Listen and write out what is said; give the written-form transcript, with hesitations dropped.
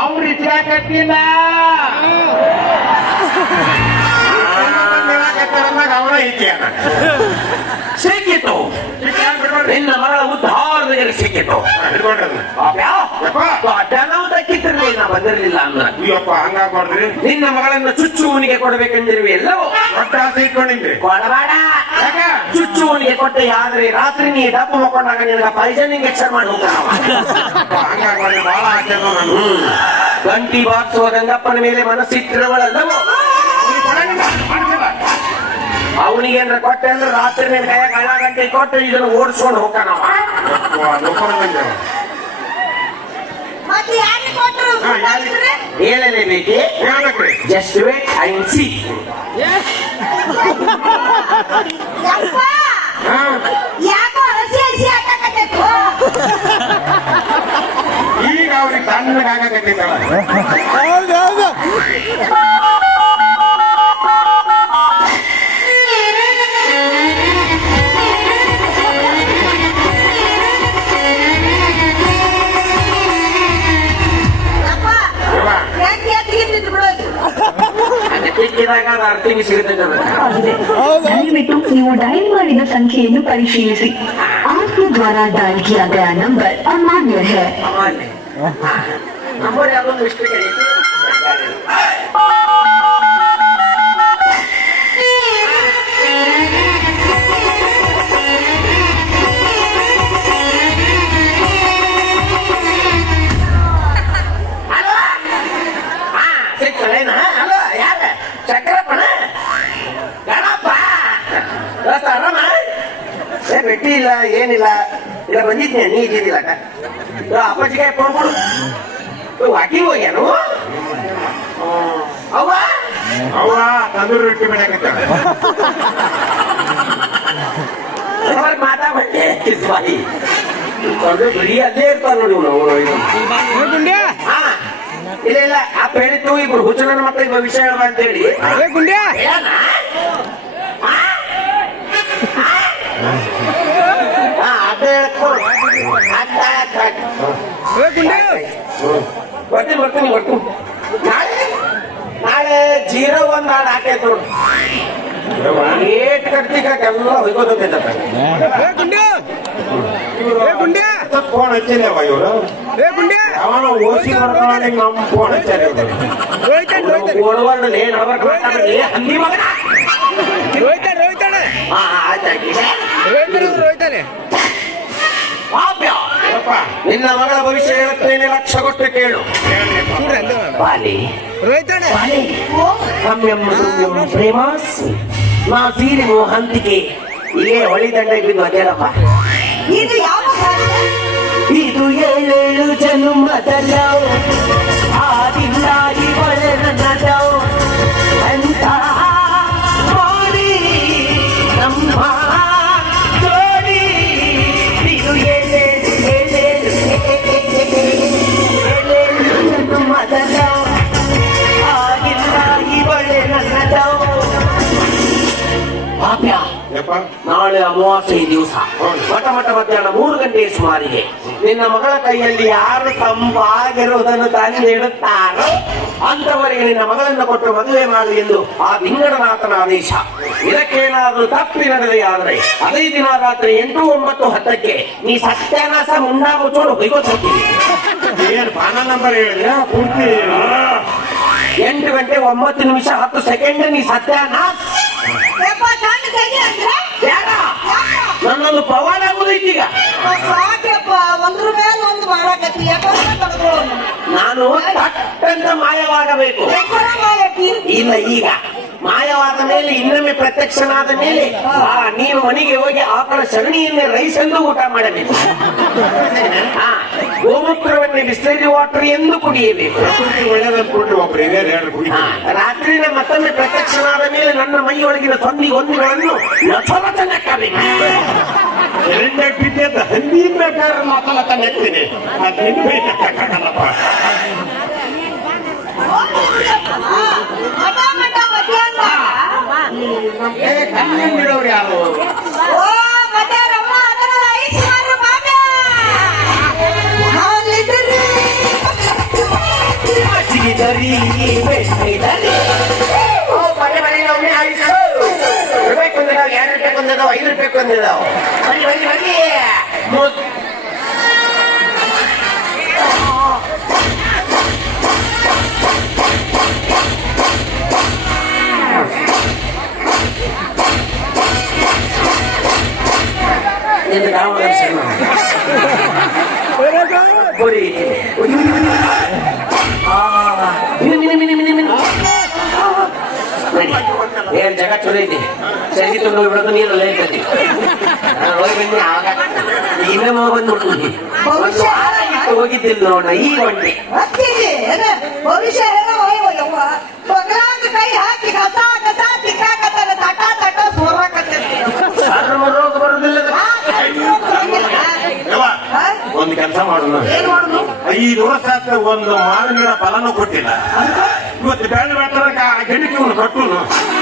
ಅವ್ರು ಇಚ್ಚಾಕತ್ತಿಲ್ಲ ಅವರ ಇಚ್ಛೆ ಸಿಕ್ಕಿತ್ತು. ನಿನ್ನ ಮಗಳ ಉದ್ದಾರದಲ್ಲಿ ಸಿಕ್ಕಿತ್ತು. ದಕ್ಕಿತ್ತಿರಲಿ ನಾ ಬಂದಿರಲಿಲ್ಲ ಅಂದ್ರೆ ಅಯ್ಯಪ್ಪ ಹಂಗಾಗ್ಬಾರ್ದ್ರಿ. ನಿನ್ನ ಮಗಳನ್ನು ಚುಚ್ಚುವನಿಗೆ ಕೊಡಬೇಕೆಂದಿರುವೆ ಎಲ್ಲವೂ ಒಟ್ಟಾಸೆ ಇಟ್ಕೊಂಡಿದ್ರಿ. ಕೊಡಬೇಡ, ಚುಚ್ಚುವನಿಗೆ ಕೊಟ್ಟೆ. ಆದ್ರೆ ರಾತ್ರಿ ನೀ ಡಬ್ಬು ಮಕ್ಕೊಂಡಾಗ ನಿನಗ ಪಾಯ್ಸನ್ ಇಂಜೆಕ್ಷನ್ ಮಾಡಿ ಹಂಗಾಗ್ಬಾರ್ದು. ಬಹಳ ಆಚೆ ಗಂಟಿ ಬಾರಿಸುವ ಗಂಗಪ್ಪನ ಮೇಲೆ ಮನಸ್ಸಿಟ್ಟಿರುವಳೆಲ್ಲವೂ ಅವನಿಗೆ ಏನ್ರ ಕೊಟ್ಟೆ ಅಂದ್ರೆ ರಾತ್ರಿ ನಿನ್ ಕೈಯಾಗ 2 ಗಂಟೆ ಕೊಟ್ಟು ಇದನ್ನು ಓಡಿಸ್ಕೊಂಡು ಹೋಗ್ತಾನವ. ಹೇಳಲೇಬೇಕೆ? Just wait and see. ಈಗ ಅವ್ರಿಗೆ ತಣ್ಣಗಾಗಕತ್ತಿದ್ದಾಳ. ದಯವಿಟ್ಟು ನೀವು ಡಯಲ್ ಮಾಡಿದ ಸಂಖ್ಯೆಯನ್ನು ಪರಿಶೀಲಿಸಿ. आपके द्वारा डायल किया गया नंबर अमान्य है. नंबर यादों में मिस्टेक है. ಭೇಟಿ ಇಲ್ಲ ಏನಿಲ್ಲ. ಇಲ್ಲ ಬಂದಿದ್ನೆ ನೀ ಇದ್ದಿದ್ದಿಲ್ಲ. ಅಪ್ಪಾಜಿಗೆ ಫೋನ್ ಮಾಡು. ವಾಕಿಂಗ್ ಹೋಗ್ಯಾನು ಅವ್ವ ಅವ್ವ ತಂದೂರು ರೊಟ್ಟಿ ಮಾಡಾಕತ್ತಾಳ. ಮಾತಾಡ್ಬಂಡೆ ಬಾಯಿ ಬರೀ ಅಲ್ಲೇ ಇರ್ತಾರ ನೋಡಿ ನಾವು. ಇಲ್ಲ ಇಲ್ಲ ಅಪ್ಪ ಹೇಳಿತ್ತು ಇಬ್ರು ಹುಚ್ಚನ ಮಕ್ಕಳ ಭವಿಷ್ಯ ಹೇಳ ಅಂತೇಳಿ. ಬರ್ತೀನಿ ನಾಳೆ 01 ಹಾಡು ಹಾಕೈತ್ ನೋಡು. ಏಟ್ ಕಟ್ತಿಗೆಲ್ಲ ಹೊಯ್ಕೋತೈತ. ಫೋನ್ ಹಚ್ಚಿಲ್ಲ ಇವರು ಅವನು ಓಸಿ ಬರ್ತಾನೆ. ನಮ್ಮ ಫೋನ್ ಹಚ್ಚಾರ ಓಡವರ್ಡ್ ಏನ್ ಹಂದಿ ಮಗ. ನಿನ್ನ ಮಗಳ ಭವಿಷ್ಯ ಹೇಳುತ್ತೇನೆ, ಲಕ್ಷ ಕೊಟ್ಟು ಕೇಳು. ಪ್ರೇಮಾಸ್ ನಾ ಸೀರೆ ಹಂತಿಗೆ ಇಲ್ಲೇ ಹೊಳಿದಂಡ ಬಿದ್ದು ಅದೇನಪ್ಪ. ಇದು 7 ಜನ್ಮದಲ್ಲ ಆದಿಲ್ಲ ಇವಳ ನನ್ನದ ಅಂತ ಮಾಡಿ ನಮ್ಮ ಜೋಡಿ. ಇದು 7 ಜನ್ಮದಲ್ಲ ಆಗಿಲ್ಲ ಇವಳ ನನ್ನದ. ನಾಳೆ ಅಮಾವಾಸ್ಯೆ ದಿವಸ ಮಠ ಮಧ್ಯಾಹ್ನ 3 ಗಂಟೆಯ ಸುಮಾರಿಗೆ ನಿನ್ನ ಮಗಳ ಕೈಯಲ್ಲಿ ಯಾರು ತಂಪಾಗಿರುವುದನ್ನು ತಂದಿಡುತ್ತಾರೋ ಅಂತವರಿಗೆ ನಿನ್ನ ಮಗಳನ್ನು ಕೊಟ್ಟು ಮದುವೆ ಮಾಡು ಎಂದು ಆ ಲಿಂಗಡನಾಥನ ಆದೇಶ. ಇದಕ್ಕೇನಾದ್ರೂ ತಪ್ಪಿ ನಡೆದೆಯಾದರೆ ಅದೇ ದಿನ ರಾತ್ರಿ 8, 9, 10ಕ್ಕೆ ನೀ ಸತ್ಯಾನಾಶ ಮುಂಡಾ ಮುಚ್ಚೋಡು ಹೊಯ್ಕೋತೀವಿ. ಏನ್ ಪಾನ ನಂಬರ್ ಹೇಳಿದ್ರೆ ಪೂರ್ತಿ 8 ಗಂಟೆ 9 ನಿಮಿಷ 10 ಸೆಕೆಂಡ್ ನೀ ಸತ್ಯಾನಾಶ. ನನ್ನೊಂದು ಪವಾಡ ಆಗುದೈತಿ ಈಗ. ನಾನು ತಟ್ಟಂತ ಮಾಯವಾಗಬೇಕು. ಇಲ್ಲ ಈಗ ಮಾಯವಾದ ಮೇಲೆ ಇನ್ನೊಮ್ಮೆ ಪ್ರತ್ಯಕ್ಷನಾದ ಮೇಲೆ ನೀನು ಮನೆಗೆ ಹೋಗಿ ಆಕಳ ಸಗಣಿಯನ್ನೇ ರೈಸ್ ಎಂದು ಊಟ ಮಾಡಬೇಕು. ಗೋಮೂತ್ರವನ್ನೇ ಬಿಸ್ಲೇರಿ ವಾಟರ್ ಎಂದು ಕುಡಿಯಬೇಕು. ರಾತ್ರಿನ ಮತ್ತೊಮ್ಮೆ ಪ್ರತ್ಯಕ್ಷನಾದ ಮೇಲೆ ನನ್ನ ಮೈಯೊಳಗಿನ ಒಂದಿಗಳನ್ನು ನಕ್ಕಬೇಕು. ಹಂದಿ ಬೇಕಾದ್ರೆ ಮಾತಾಡ ನೆಕ್ತೀನಿ. ಕಣ್ಣಿಡೋರು ಯಾರು? ಬರೀ ಬೆಟ್ಟಿದಲ್ಲಿ ಮನೆ ಮನೆಗೆ ಒಮ್ಮೆ ಆಯ್ತು ರೂಪಾಯಿ ಕೊಂದಿದ್ದಾವೆ 2 ರೂಪಾಯಿ ಕೊಂದಿದ್ದಾವೆ 5 ರೂಪಾಯಿ ಕೊಂದಿದ್ದಾವೆ ಬನ್ನಿ ಬನ್ನಿ ಬನ್ನಿ ಎಂದು ನಾವು ಬರೀ ಏನ್ ಜಗ ಚಲೋ ಐತಿ ಸರಿ ತುಂಬ ಬಿಡೋದು ನೀರು ಲೇಟದಿ ಹೋಗಿ ಬನ್ನಿ ಆಗ ಇನ್ನೊಮ್ಮೆ ಬಂದ್ಬಿಡ್ತೀನಿ ಒಂದು ವಾರ ಇಟ್ಟು ಹೋಗಿದ್ದಿಲ್ಲ ನೋಡ ಈಗ ಬಂದೆ ಭವಿಷ್ಯ ಕೈ ಹಾಕಿ ಕಸ ಕಸ ತಿಕ್ಕಾಕತ್ತಾರ ತಟ ತಟ ಸೋರ್ವಾಕತ್ತೈತಿ ರೋಗ ಬರೋದಿಲ್ಲ ಒಂದು ಕೆಲಸ ಮಾಡೋಣ ಏನ್ ಮಾಡುದು 5 ವರ್ಷ ಆತ ಒಂದು ಮಾವಿನ ಗಿಡ ಫಲನೂ ಕೊಟ್ಟಿಲ್ಲ ಇವತ್ತು ಬೇಡ ಬೇಡ ಗಿಡಕ್ಕೆ ಕಟ್ಟುನು